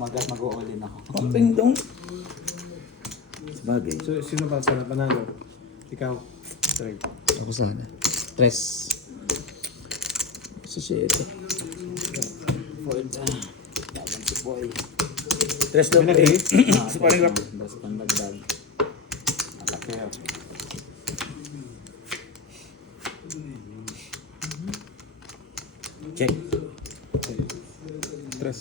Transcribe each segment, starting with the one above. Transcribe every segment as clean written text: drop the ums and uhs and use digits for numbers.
magat mag-all-in ako. Ding dong. Sabagay. So, sino ba sana panalo? Ikaw. Try. Ako sana. Tres. Si Sieto. Fold. Laban si Boy. Tres daw May po eh. nag-raise? Sa paring rap. Basta pandagdag. Atakeo. Check. Tres.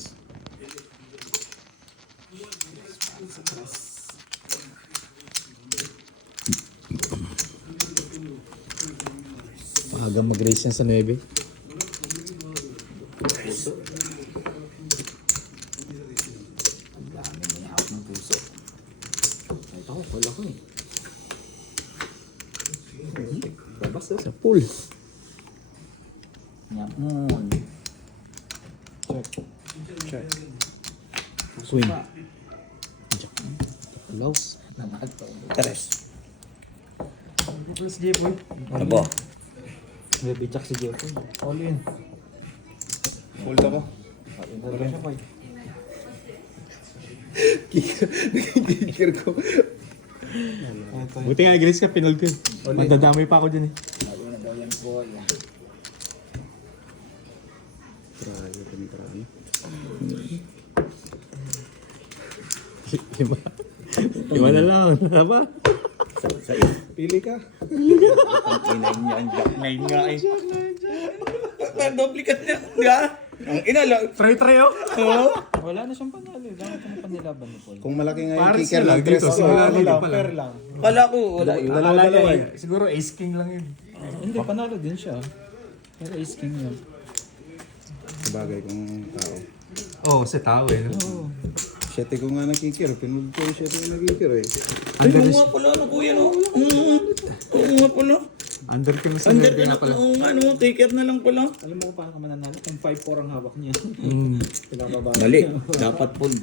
Maaga mag-race yan sa 9. Puso. Ang dami may hawak ng puso. Ito ko, wala ko eh. Babas oh. Sa pool. Nyamon. Check. Queen. Laos. Namato. Tres. Plus J-Boy. Ano ba? May bitchak si Jeff. All in. Hold ako. Wala siya pa eh. Kikir ko. Buti nga nag-raise ka, pinold ko. Magdadamay pa ako dyan eh. Lalo na daw yan Boy. Iba na lang. Ano ba? Pili ka. Ang ina niya, ang jack nine nga eh. Duplikat niya. Di ba? Ang inala. Try oh. Wala na siyang panalo. Bakit ano panilaban ni Paul? Kung malaki nga yung Pares kicker na ng lang tres, dito. Simula dito pa fair lang. lang. Kala ko. Wala yun. Dalawa-dalawa eh. Siguro ace king lang yun. Hindi, panalo din siya. Pero ace king yun. Sabagay kung tao. Oo, sa tao eh. Oo. Siyete ko nga nagkikir. Pinulog ko yung siyete ko nagkikir eh. Ay, oo nga pala. Ano kuya no? Oo nga pala. Under ko na sa Under nerde ka na nga pala. Oo nga no. Taker na lang pala. Alam mo kung paano ka mananalo? Kung 5-4 ang hawak niya. Pinababa. Mali. Dapat pool.